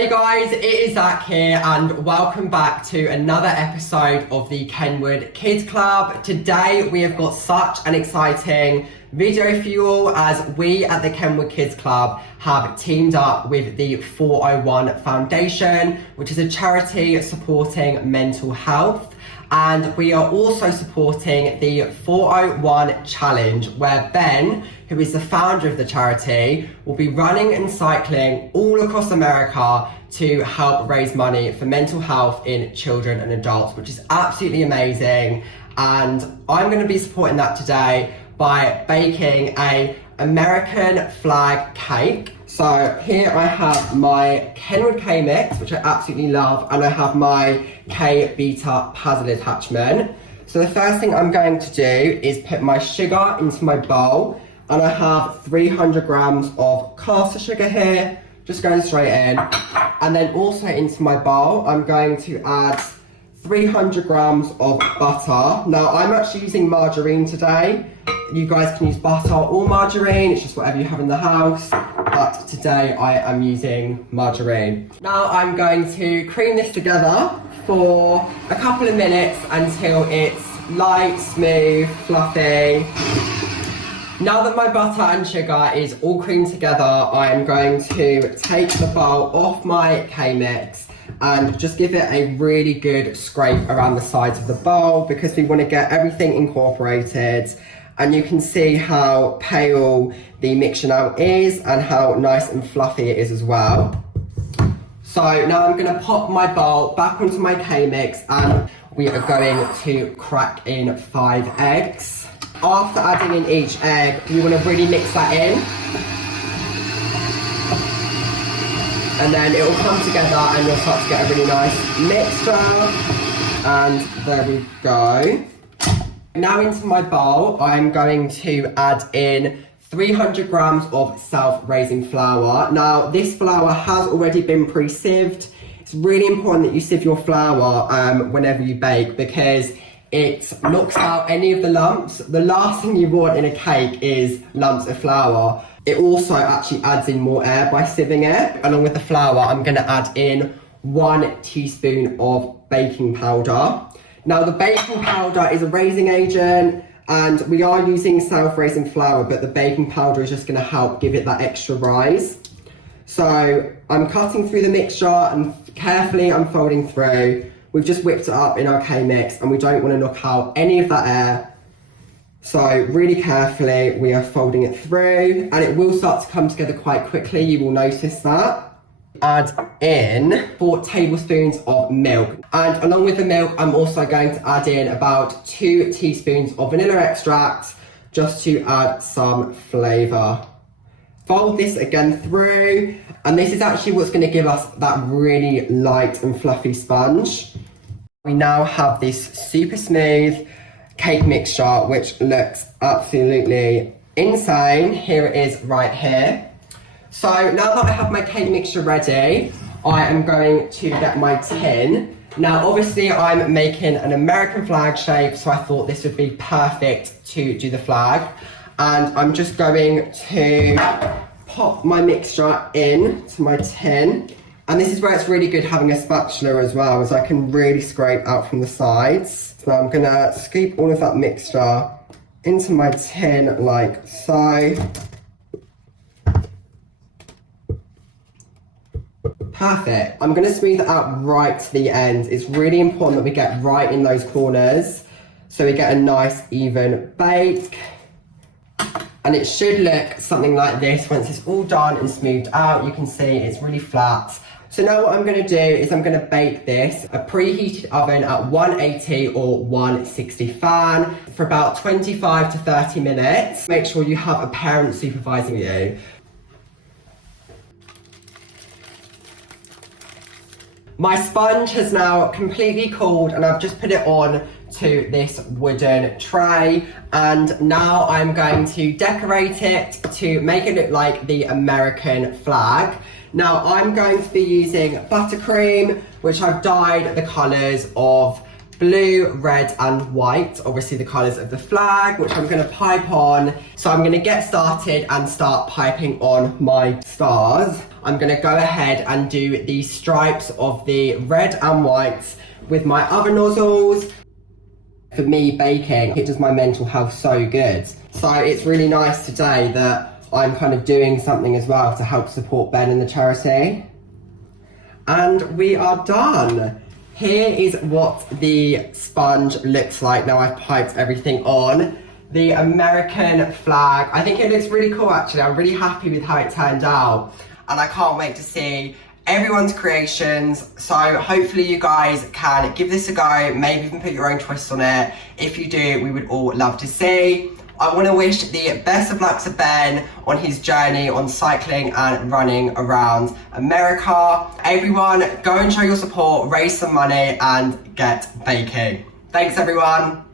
Hey guys, it is Zak here and welcome back to another episode of the Kenwood Kids Club. Today we have got such an exciting video for you all as we at the Kenwood Kids Club have teamed up with the 401 Foundation, which is a charity supporting mental health. And we are also supporting the 401 Challenge, where Ben, who is the founder of the charity, will be running and cycling all across America to help raise money for mental health in children and adults, which is absolutely amazing. And I'm going to be supporting that today by baking a American flag cake. So here I have my Kenwood K mix, which I absolutely love, and I have my K beta paddle attachment. So the first thing I'm going to do is put my sugar into my bowl, and I have 300 grams of caster sugar here, just going straight in. And then also into my bowl, I'm going to add 300 grams of butter. Now I'm actually using margarine today. You guys can use butter or margarine, it's just whatever you have in the house. But today I am using margarine. Now I'm going to cream this together for a couple of minutes until it's light, smooth, fluffy. Now that my butter and sugar is all creamed together, I am going to take the bowl off my K-mix and just give it a really good scrape around the sides of the bowl because we want to get everything incorporated. And you can see how pale the mixture now is and how nice and fluffy it is as well. So now I'm going to pop my bowl back onto my K-mix and we are going to crack in 5 eggs. After adding in each egg, you want to really mix that in. And then it will come together and you'll start to get a really nice mixture. And there we go. Now into my bowl, I'm going to add in 300 grams of self-raising flour. Now this flour has already been pre-sieved. It's really important that you sieve your flour whenever you bake because it knocks out any of the lumps. The last thing you want in a cake is lumps of flour. It also actually adds in more air by sieving it. Along with the flour, I'm going to add in 1 teaspoon of baking powder. Now the baking powder is a raising agent and we are using self-raising flour, but the baking powder is just going to help give it that extra rise. So I'm cutting through the mixture and carefully I'm folding through. We've just whipped it up in our K-mix and we don't want to knock out any of that air. So really carefully we are folding it through and it will start to come together quite quickly, you will notice that. Add in 4 tablespoons of milk, and along with the milk I'm also going to add in about 2 teaspoons of vanilla extract just to add some flavour. Fold this again through and this is actually what's going to give us that really light and fluffy sponge. We now have this super smooth cake mixture which looks absolutely insane. Here it is right here. So now that I have my cake mixture ready, I am going to get my tin. Now obviously I'm making an American flag shape, so I thought this would be perfect to do the flag. And I'm just going to pop my mixture in to my tin. And this is where it's really good having a spatula as well, as I can really scrape out from the sides. So I'm gonna scoop all of that mixture into my tin like so. Perfect. I'm going to smooth it out right to the end. It's really important that we get right in those corners so we get a nice even bake. And it should look something like this once it's all done and smoothed out. You can see it's really flat. So now what I'm going to do is I'm going to bake this a preheated oven at 180 or 160 fan for about 25 to 30 minutes. Make sure you have a parent supervising you. My sponge has now completely cooled and I've just put it on to this wooden tray, and now I'm going to decorate it to make it look like the American flag. Now I'm going to be using buttercream, which I've dyed the colours of blue, red and white, obviously the colours of the flag, which I'm going to pipe on. So I'm going to get started and start piping on my stars. I'm going to go ahead and do the stripes of the red and white with my other nozzles. For me, baking, it does my mental health so good. So it's really nice today that I'm kind of doing something as well to help support Ben and the charity. And we are done. Here is what the sponge looks like now I've piped everything on. The American flag, I think it looks really cool actually. I'm really happy with how it turned out. And I can't wait to see everyone's creations. So hopefully you guys can give this a go, maybe even put your own twist on it. If you do, we would all love to see. I want to wish the best of luck to Ben on his journey on cycling and running around America. Everyone, go and show your support, raise some money and get baking. Thanks everyone.